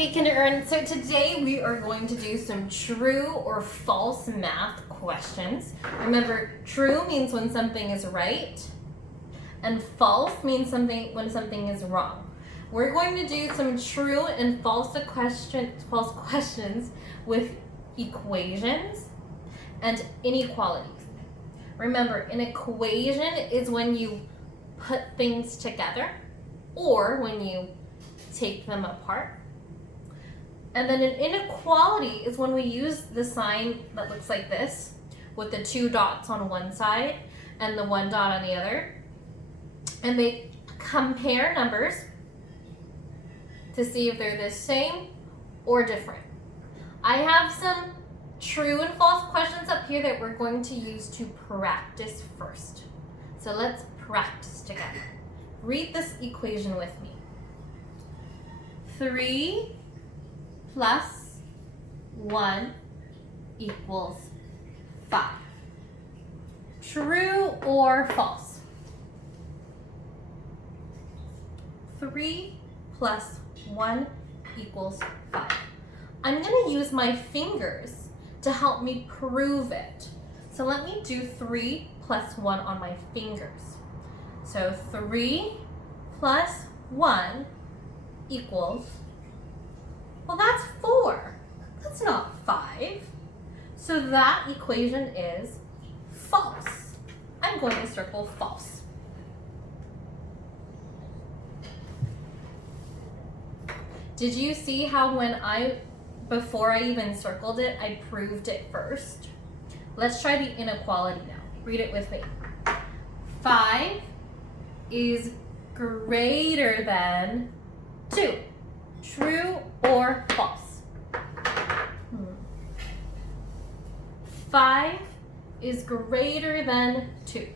Okay, kindergarten, so today we are going to do some true or false math questions. Remember, true means when something is right, and false means when something is wrong. We're going to do some true and false questions with equations and inequalities. Remember, an equation is when you put things together or when you take them apart. And then an inequality is when we use the sign that looks like this with the two dots on one side and the one dot on the other. And they compare numbers to see if they're the same or different. I have some true and false questions up here that we're going to use to practice first. So let's practice together. Read this equation with me. 3 plus 1 equals 5. True or false? 3 plus 1 equals 5. I'm going to use my fingers to help me prove it. So let me do 3 plus 1 on my fingers. So 3 plus 1 equals, well, that's 4. That's not 5. So that equation is false. I'm going to circle false. Did you see how before I even circled it, I proved it first? Let's try the inequality now. Read it with me. 5 is greater than 2. True or false? 5 is greater than 2.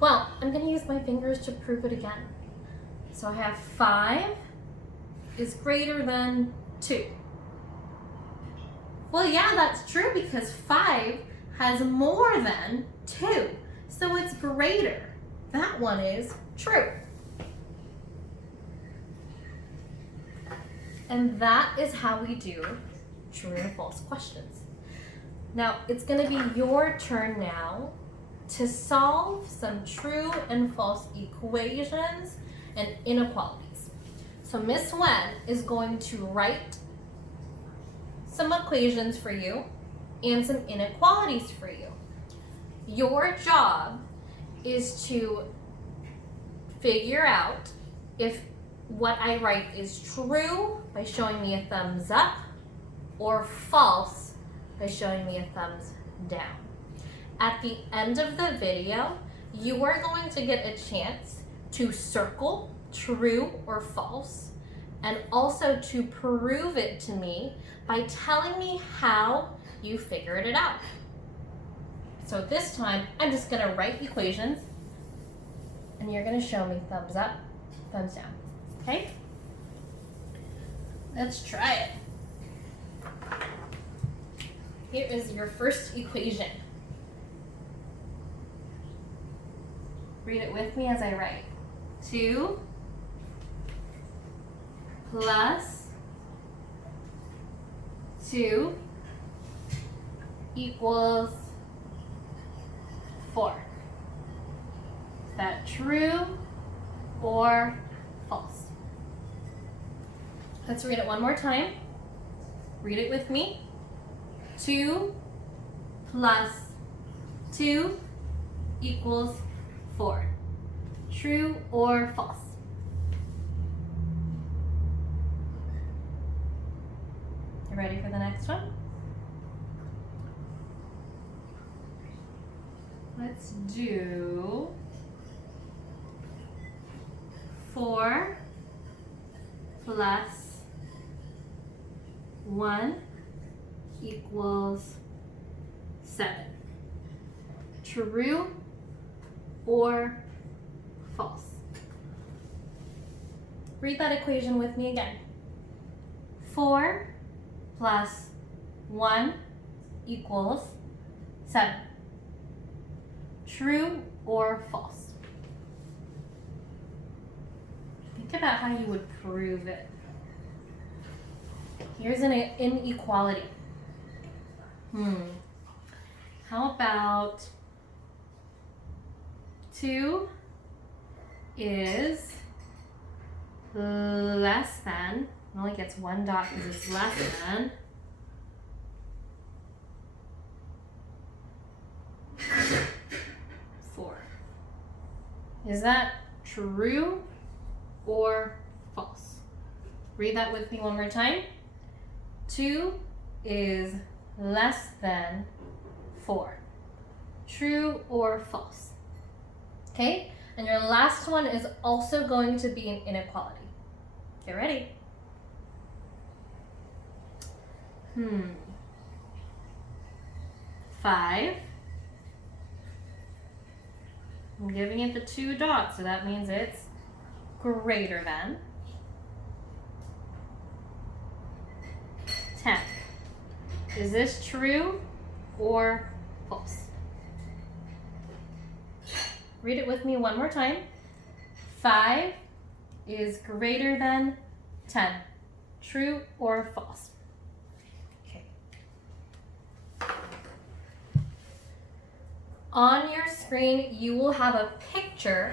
Well, I'm going to use my fingers to prove it again. So I have 5 is greater than 2. Well, yeah, that's true because 5 has more than 2. So it's greater. That one is true. And that is how we do true and false questions. Now, it's going to be your turn now to solve some true and false equations and inequalities. So Miss Wen is going to write some equations for you and some inequalities for you. Your job is to figure out if what I write is true by showing me a thumbs up or false by showing me a thumbs down. At the end of the video, you are going to get a chance to circle true or false and also to prove it to me by telling me how you figured it out. So this time, I'm just going to write equations and you're going to show me thumbs up, thumbs down. Okay? Let's try it. Here is your first equation. Read it with me as I write. 2 plus 2 equals 4. Is that true or false? Let's read it one more time. Read it with me. 2 plus 2 equals 4. True or false? You ready for the next one? Let's do 4 plus 1 equals 7. True or false? Read that equation with me again. 4 plus 1 equals 7. True or false? Think about how you would prove it. Here's an inequality. How about 2 is less than, it only gets 1 dot because it's less than 4. Is that true or false? Read that with me one more time. 2 is less than 4. True or false? Okay, and your last one is also going to be an inequality. Get ready. 5. I'm giving it the 2 dots, so that means it's greater than 10. Is this true or false? Read it with me one more time. 5 is greater than 10. True or false? Okay. On your screen, you will have a picture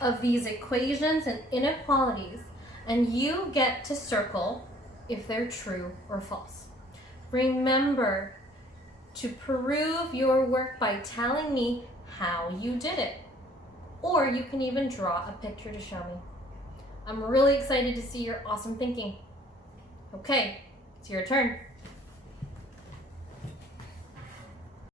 of these equations and inequalities, and you get to circle if they're true or false. Remember to prove your work by telling me how you did it. Or you can even draw a picture to show me. I'm really excited to see your awesome thinking. Okay, it's your turn.